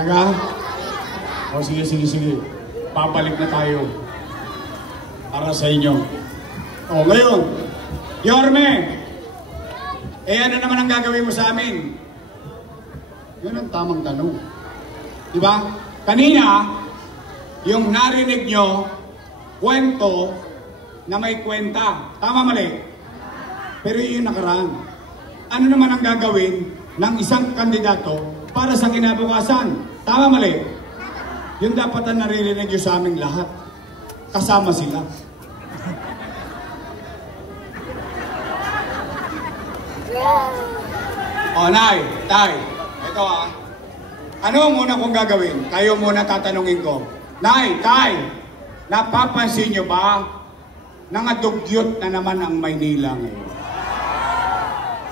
Talaga? O sige, sige, sige. Babalik na tayo. Para sa inyo. O ngayon, Yorme! Ano naman ang gagawin mo sa amin? Yun ang tamang tanong. Diba? Kanina, yung narinig nyo, kwento na may kwenta. Tama, mali? Pero yun yung nakaraan. Ano naman ang gagawin ng isang kandidato para sa kinabukasan? Tama, mali? Yun dapat ang naririnig nyo sa aming lahat. Kasama sila. O, Nay, Tay, ito ano ang muna kong gagawin? Kayo muna tatanungin ko. Nay, Tay, napapansin nyo ba nangadugyot na naman ang Maynila ngayon?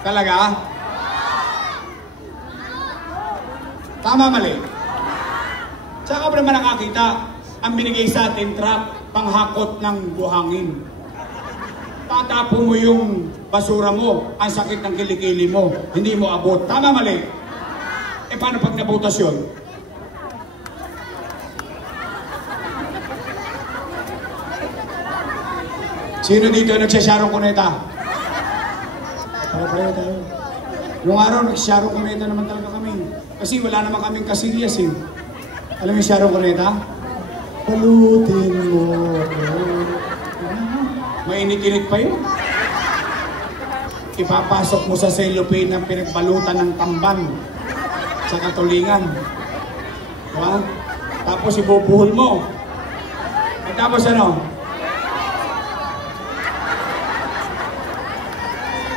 Talaga? Tama, mali? Saka ba naman nakakita ang binigay sa atin truck panghakot ng buhangin? Tatapo mo yung basura mo, ang sakit ng kilikili mo, hindi mo abot. Tama, mali? Paano pag nabutas yun? Sino dito nagsasarong kuneta? Pare-pareho tayo. Yung araw, nagsasarong kuneta naman talaga kami. Kasi wala naman kaming kasilyas eh. Alam mo yung sarong kuneta? Palutin mo. Mainit-init pa yun. Ipapasok mo sa cellophane ng pinagbalutan ng tamban sa katulingan. Diba? Tapos ibubuhol mo. At tapos ano?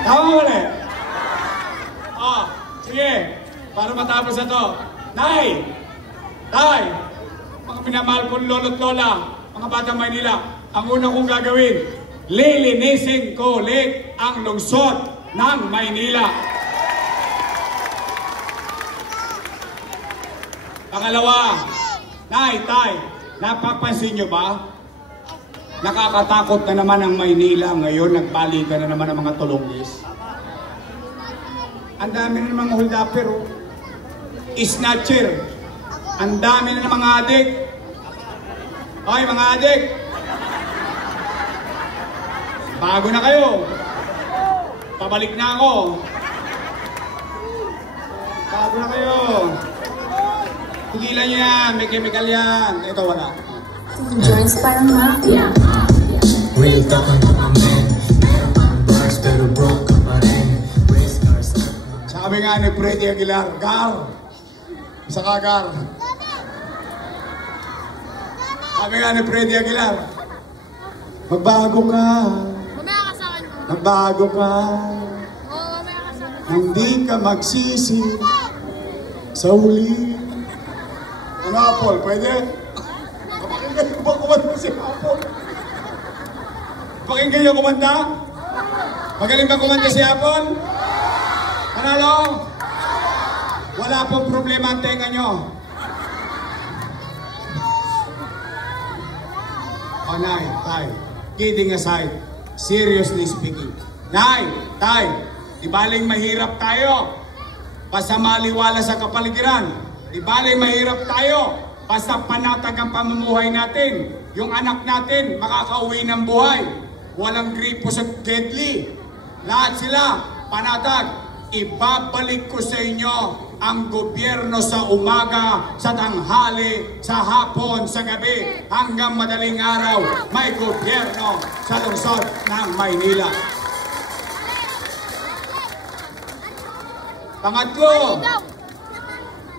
Tama mo ulit. Sige. Para matapos na to. Nay! Tay! Mga pinamahal kong lolo't lola, mga batang Maynila, ang unang kong gagawin, lilinisin ko ulit ang lungsod ng Maynila. Pangalawa, Nay, Tay, napapansin nyo ba? Nakakatakot na naman ang Maynila ngayon, nagbalikan na naman ang mga tulunggis. Ang dami na naman hold upper, snatcher. Ang dami na ng mga adik. Ay, mga adik. Bago na kayo. Pabalik na ako. Bago na kayo. Tigilan nyo yan. May chemical yan. Ito wala. Joints parang mafia. Real talk on my man. Meron mga bars pero broke ka pa rin. Sabi nga ni Freddy Aguilar, Gar. Isa ka, Gar. Sabi nga ni Freddy Aguilar, magbago ka. Magbago ka. Hindi ka magsisi sa huli. Ano, Apple? Pwede? Pakinggan ko ba kumanda si Apple? Pakinggan niyo kumanda? Magaling ba kumanda si Apple? Panalo? Wala pong problema ang tenga nyo. Oh, Nay, Tay, kidding aside, seriously speaking. Nay, Tay, di baling mahirap tayo. Basta maliwala sa kapaligiran. Di baling mahirap tayo. Basta panatag ang pamumuhay natin. Yung anak natin, makakauwi ng buhay. Walang gripo sa deadly. Lahat sila, panatag. Ibabalik ko sa inyo ang gobyerno sa umaga, sa tanghali, sa hapon, sa gabi, hanggang madaling araw, may gobyerno sa lungsod ng Maynila.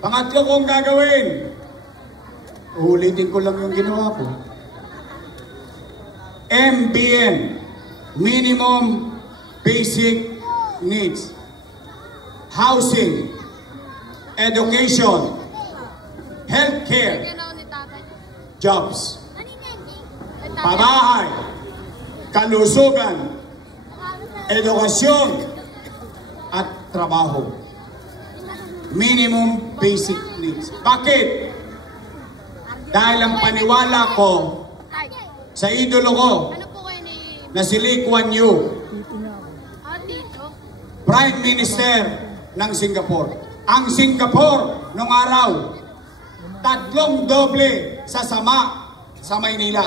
Pangatlo kong gagawin. Ulitin ko lang yung ginawa ko. MBN, Minimum Basic Needs. Housing, education, healthcare, jobs, pabahay, kalusugan, edukasyon, at trabaho. Minimum basic needs. Bakit? Dahil ang paniwala ko sa idolo ko na si Lee Kuan Yew, Prime Minister ng Singapore. Ang Singapore nung araw, tatlong doble sa sama sa Maynila.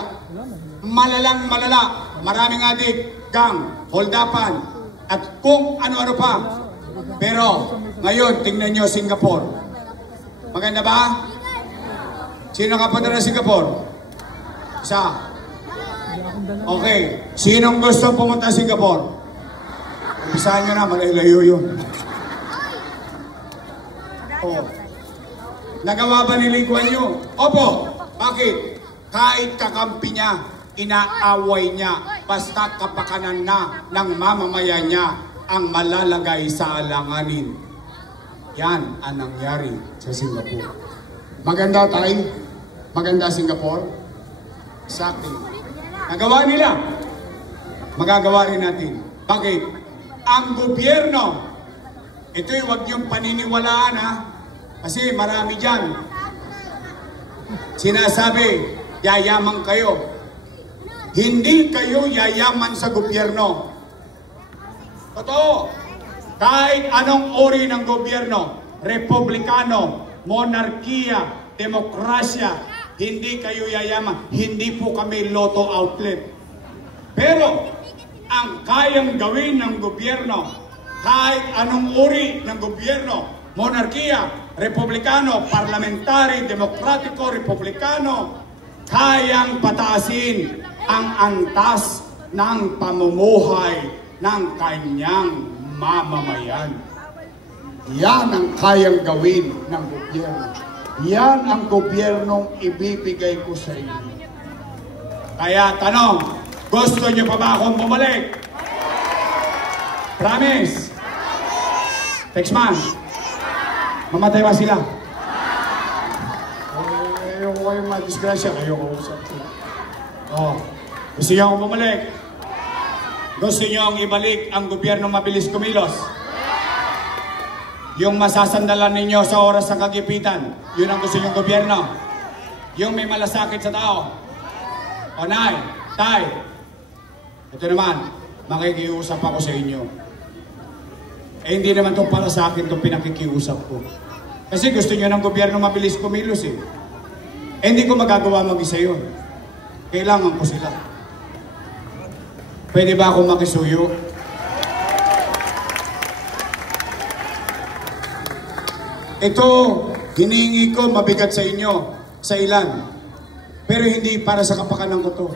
Malalang malala, maraming adik, gang, holdapan, at kung ano-ano pa. Pero ngayon, tingnan nyo Singapore. Maganda ba? Sino kapunta na Singapore? Isa. Okay. Sinong gusto pumunta sa Singapore? Umpisahan nyo na, malayo yun. Oh. Nagawa ba ni Lee Kuan Yew? Opo. Bakit? Kahit kakampi niya, inaaway niya, basta kapakanan na ng mamamayan niya ang malalagay sa alanganin. Yan ang nangyari sa Singapore. Maganda tayo? Maganda Singapore? Exactly. Nagawa nila. Magagawa rin natin. Bakit? Ang gobyerno, ito'y huwag niyong paniniwalaan ha. Kasi marami dyan. Sinasabi, yayaman kayo. Hindi kayo yayaman sa gobyerno. Totoo. Kahit anong uri ng gobyerno, republikano, monarkiya, demokrasya, hindi kayo yayaman. Hindi po kami lotto outlet. Pero, ang kayang gawin ng gobyerno, kahit anong uri ng gobyerno, monarkiya, republikano, parlamentary, demokratiko, republikano, kayang pataasin ang antas ng pamumuhay ng kanyang mamamayan. Yan ang kayang gawin ng gobyerno. Yan ang gobyernong ibibigay ko sa inyo. Kaya tanong, gusto niyo pa ba akong bumalik? Promise? Next month? Mamatay ba sila? Ayoko kayong madisgrasya, ayoko usap ko. Oh, gusto niyo akong bumalik? Gusto niyo ang ibalik ang gobyerno mabilis kumilos? Yung masasandalan ninyo sa oras ng kagipitan, yun ang gusto niyong gobyerno? Yung may malasakit sa tao? O nay, tay, ito naman, makikiusap ako sa inyo. Eh hindi naman itong para sa akin itong pinakikiusap ko. Kasi gusto niyo ng gobyerno mabilis kumilos eh. Eh hindi ko magagawa mag-isa yun. Kailangan ko sila. Pwede ba akong makisuyo? Ito, hinihingi ko mabigat sa inyo, sa ilan. Pero hindi para sa kapakanan ko to.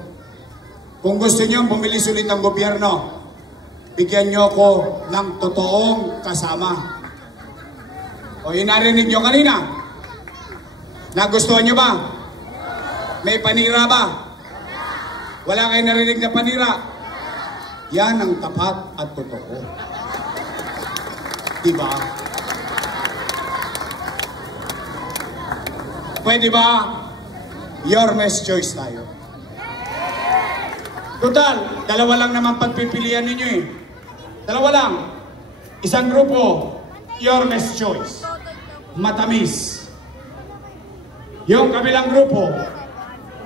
Kung gusto niyo bumilis ulit ang gobyerno, bigyan niyo ko ng totoong kasama. O yun narinig niyo kanina? Nagustuhan niyo ba? May panira ba? Wala kayo narinig na panira? Yan ang tapat at totoo. Diba? Pwede ba? Yorme's choice tayo. Total, dalawa lang naman pagpipilian ninyo eh. Dalawa lang. Isang grupo, Yorme's choice. Matamis. Yung kabilang grupo,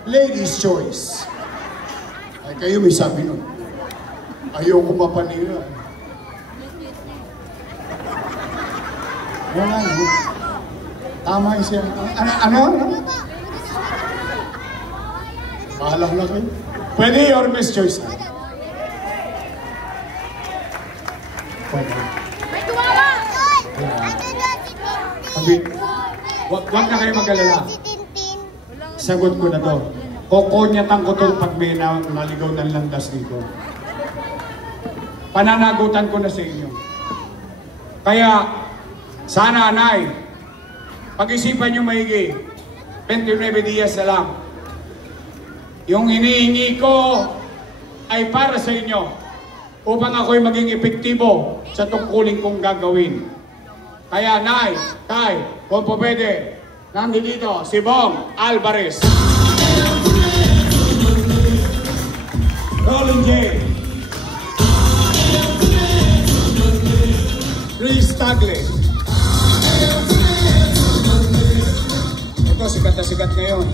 Lady's choice. Ay kayo may sabi nun. Ayoko mapanira. Wala no? Tama siya. Ano? Bahala na kayo. Pwede Yorme's choice. Pwede. Sabi, wag na kayo mag-alala. Sagot ko na to. Kokonyatan ko to pag may naligaw ng landas dito. Pananagutan ko na sa inyo. Kaya, sana Nay, pag-isipan nyo maigi, 29 días na lang. Yung hinihingi ko ay para sa inyo upang ako'y maging epektibo sa tungkulin kong gagawin. Kaya Nay, Tay, kung po pwede, nandito si Bong Alvarez. Roland J. Chris Tagle. Ito, sikat na sikat ngayon.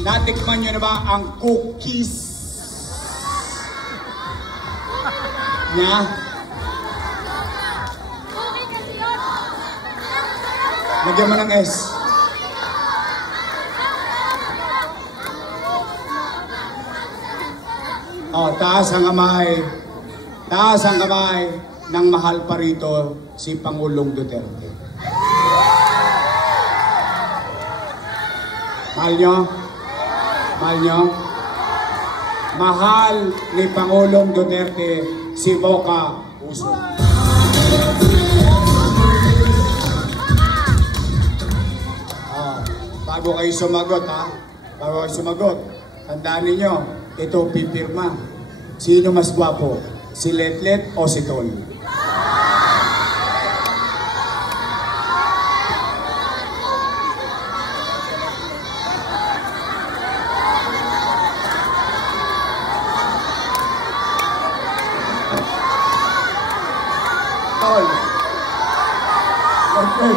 Natikman nyo na ba ang cookies niya? Lagyan mo ng S. Taas ang kamay. Taas ang kamay ng mahal pa rito si Pangulong Duterte. Mahal nyo? Mahal nyo? Mahal ni Pangulong Duterte si Boca Puso. Bago kayo sumagot, bago kayo sumagot, tandaan ninyo, ito pipirma. Sino mas gwapo? Si Letlet o si Tol? Tol. Okay.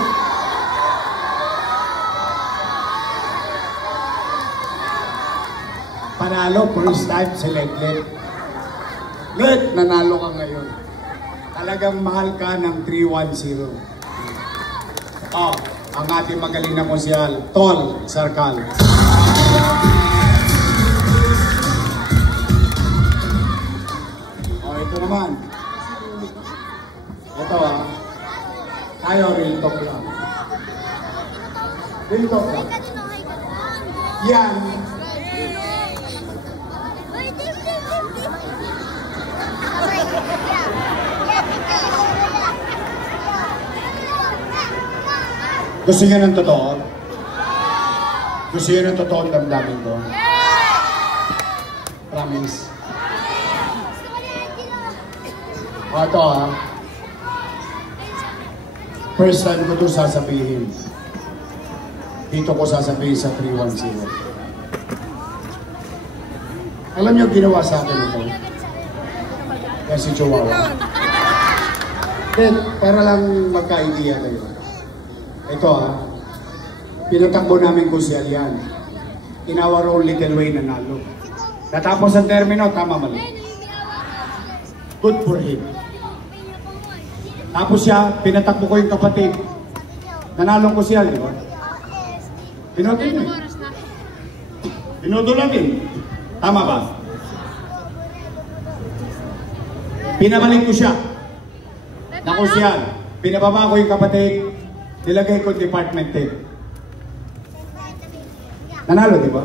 Panalo, first time si Letlet. Let, nanalo ka ngayon. Talagang mahal ka ng 310. Ang ating magaling na konsyal, Tol Sarcal. Ito naman. Ito tayo real talk lang. Real talk lang. Yan. Gusto niyo ng totoo? Gusto niyo ng totoo ang damdamin ko? Promise. Ito first time ko ito sasabihin. Dito ko sasabihin sa 310. Alam niyo ginawa sa akin ito? Kaya si Chihuahua. Para lang magka-idea kayo. Ito pinatakbo namin konsyal yan. In our own little way nanalo. Natapos ang termino, tama mali. Good for him. Tapos siya, pinatakbo ko yung kapatid. Nanalong konsyal, di ba? Pinoto yun. Pinoto natin. Tama ba? Pinabalik ko siya. Na konsyal. Pinababa ko yung kapatid. Nilagay ko department head. Nanalo, di ba?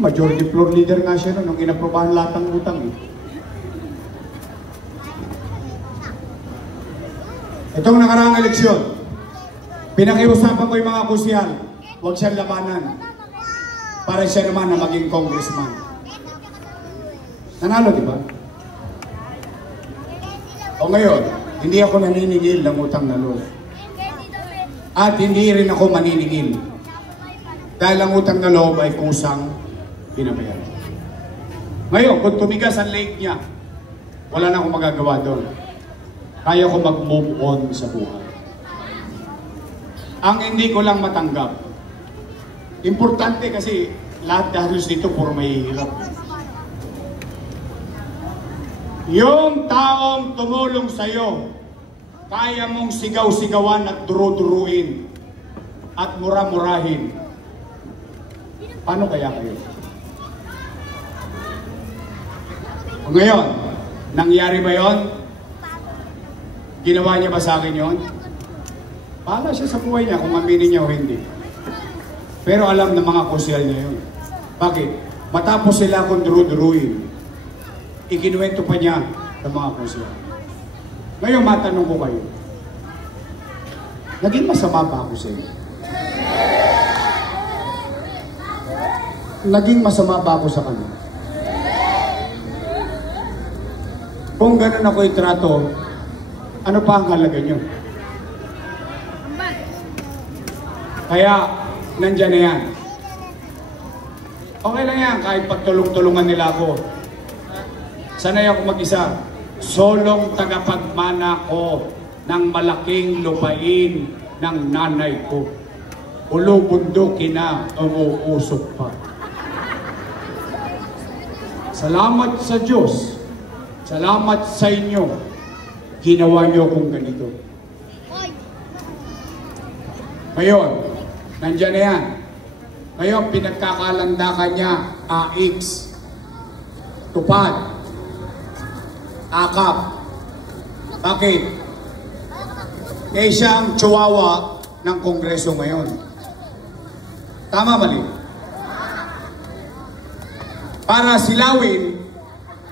Majority floor leader nga siya nung inaprobahan lahat ng utang. Itong nakaraang eleksyon, pinakiusapan ko yung mga kusyal, huwag siyang labanan para siya naman na maging congressman. Nanalo, di ba? O ngayon, hindi ako naniningil ng utang na loob. At hindi rin ako maniningil. Dahil ang utang na loob ay kusang pinabayaran. Ngayon, kung tumigas ang lake niya, wala na akong magagawa doon. Kaya ko mag-move on sa buhay. Ang hindi ko lang matanggap, importante kasi lahat halos dito puro mahihirap. Yung taong tumulong sa'yo, kaya mong sigaw-sigawan at duro-duruin at mura-murahin. Paano kaya kayo? O ngayon, nangyari ba yon? Ginawa niya ba sa akin yon? Bahala siya sa buhay niya kung aminin niya o hindi. Pero alam ng mga kusyal niya yun. Bakit? Matapos sila akong duro-duruin, ikinuwento pa niya ng mga kusyal. Ngayon, matanong ko kayo, naging masama ba ako sa inyo? Naging masama ba ako sa kanya? Kung ganun ako itrato, ano pa ang halaga nyo? Kaya, nandyan na yan. Okay lang yan, kahit pagtulong-tulungan nila ako. Sanay ako mag-isa. Solong tagapagmana ko ng malaking lupain ng nanay ko. Ulo-bundukin na, umuusok pa. Salamat sa Diyos. Salamat sa inyo. Ginawa niyo akong ganito. Ngayon, nandyan na yan. Ngayon, pinagkakalandakan niya, AX. tupad, akap. Bakit? Eh siya ang chihuahua ng Kongreso ngayon. Tama mali? Para silawin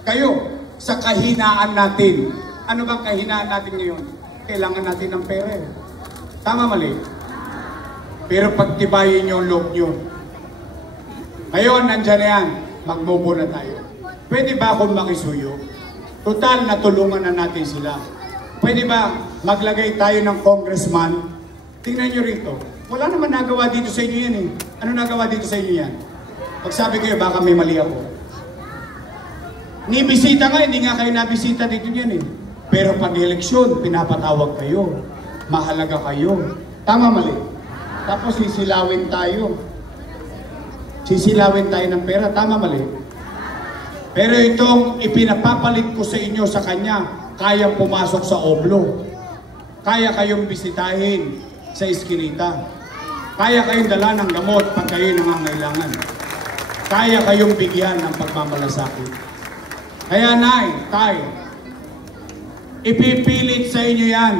kayo sa kahinaan natin. Ano bang kahinaan natin ngayon? Kailangan natin ng pera. Tama mali? Pero pagtibayin nyo ang loob nyo. Ngayon, nandyan na yan. Magmubo na tayo. Pwede ba akong makisuyo? Total, natulungan na natin sila. Pwede ba maglagay tayo ng congressman? Tingnan nyo rito. Wala naman nagawa dito sa inyo yan eh. Ano nagawa dito sa inyo yan? Pagsabi kayo, baka may mali ako. Ni-bisita nga, hindi nga kayo nabisita dito yan eh. Pero pag eleksyon, pinapatawag kayo. Mahalaga kayo. Tama mali? Tapos sisilawin tayo. Sisilawin tayo ng pera. Tama mali? Pero itong ipinapapalit ko sa inyo sa kanya, kayang pumasok sa oblo. Kaya kayong bisitahin sa iskinita. Kaya kayong dala ng gamot pag kayo nangangailangan. Kaya kayong bigyan ng pagmamalasakit. Kaya nay, tay, ipipilit sa inyo yan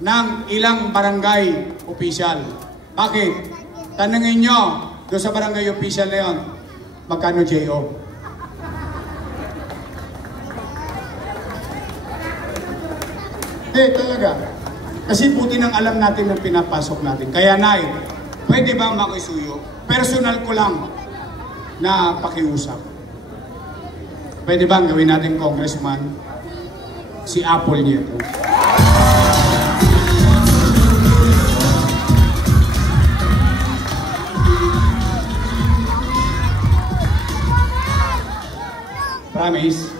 ng ilang barangay official. Bakit? Tanungin nyo doon sa barangay official na yun, magkano J.O.? Talaga. Kasi buti nang alam natin ng pinapasok natin. Kaya nay, pwede ba makisuyo? Personal ko lang na pakiusap. Pwede bang gawin natin congressman si Apple Nieto? Promise?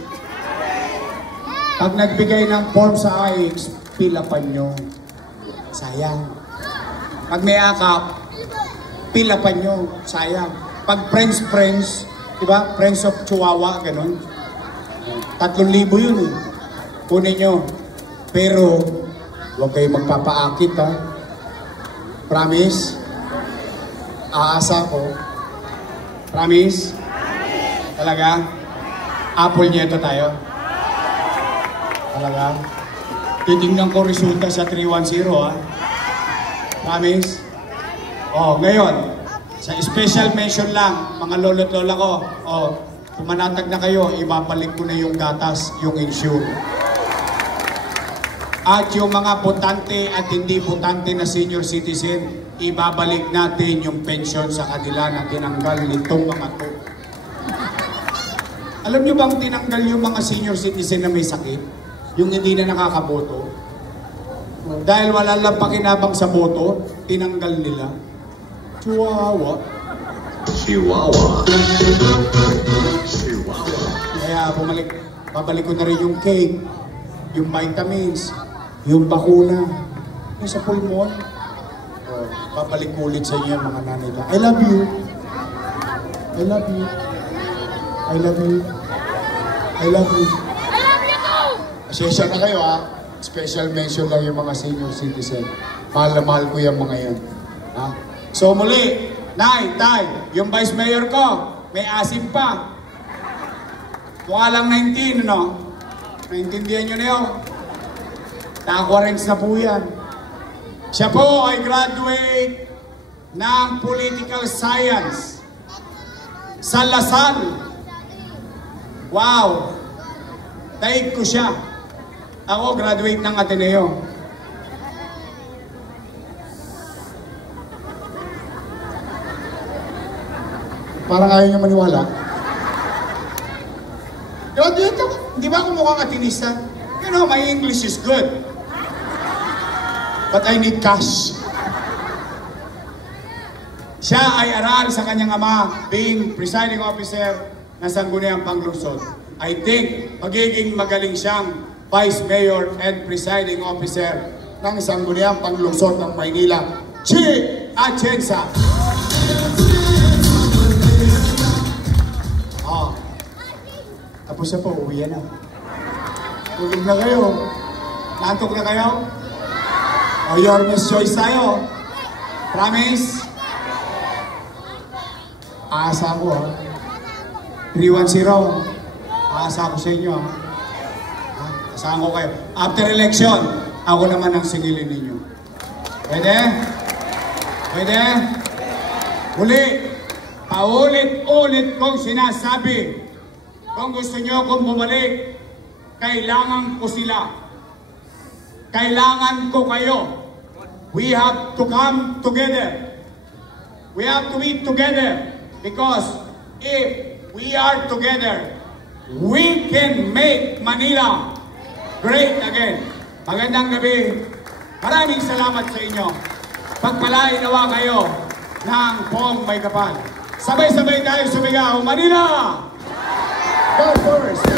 Pag nagbigay ng form sa IX, pilapan nyo. Sayang. Pag may akap, pilapan nyo. Sayang. Pag friends, diba? Friends of Chihuahua, ganun. 3,000 yun eh. Kunin nyo. Pero, huwag kayo magpapaakit ha. Promise? Aasa ko. Promise? Talaga? Apple Nieto tayo? Talaga? Titingnan ko resulta sa 310 ha. Promise? Oh, ngayon, sa special mention lang, mga lolo't lola ko, oh, pumanatag na kayo, ibabalik ko na yung gatas, yung insure. At yung mga botante at hindi botante na senior citizen, ibabalik natin yung pension sa kanila na tinanggal nitong mga to. Alam nyo bang tinanggal yung mga senior citizen na may sakit? Yung hindi na nakakaboto? Dahil wala lang pakinabang sa boto, tinanggal nila. Chihuahua. Chihuahua. Chihuahua. Kaya babalik ko na rin yung cake, yung vitamins, yung bakuna, yung sa pulmon. Babalik ulit sa inyo mga nanay. I love you. I love you. I love you. I love you. I love you too! Asensya na kayo ha. Special mention lang yung mga senior citizen. Mahal na mahal ko yung mga yan. Ha? So muli, nay, tay, yung vice mayor ko, may asim pa. Kung alang 19, no? Naintindihan nyo na yun. Naka-quarants na po yan. Siya po ay graduate ng Political Science sa Lasal. Wow! Daig ko siya. Ako, graduate ng Ateneo. Parang ayaw niyo maniwala. Graduate ako. Di ba ako mukhang Atenista? You know, my English is good. But I need cash. Siya ay aral sa kanyang ama, being presiding officer ng Sangguniang Panglungsod. I think magiging magaling siyang Vice Mayor and Presiding Officer ng Sangguniang Panglungsod ng Maynila, Chi Atienza. Oh. Tapos siya po, uwi na. Tulog na kayo. Nantok na kayo? O, your Miss Choice tayo. Promise? Asa ko ha. 310. Aasa ko sa inyo. Asahan ko kayo. After election, ako naman ang singilin ninyo. Pwede? Pwede? Huli, paulit-ulit kong sinasabi, kung gusto nyo akong bumalik, kailangan ko sila. Kailangan ko kayo. We have to come together. We have to be together. Because if we are together, we can make Manila great again. Magandang gabi. Maraming salamat sa inyo. Pagpalain nawa kayo ng buong may kapal. Sabay-sabay tayo sumigaw. Manila! Go first!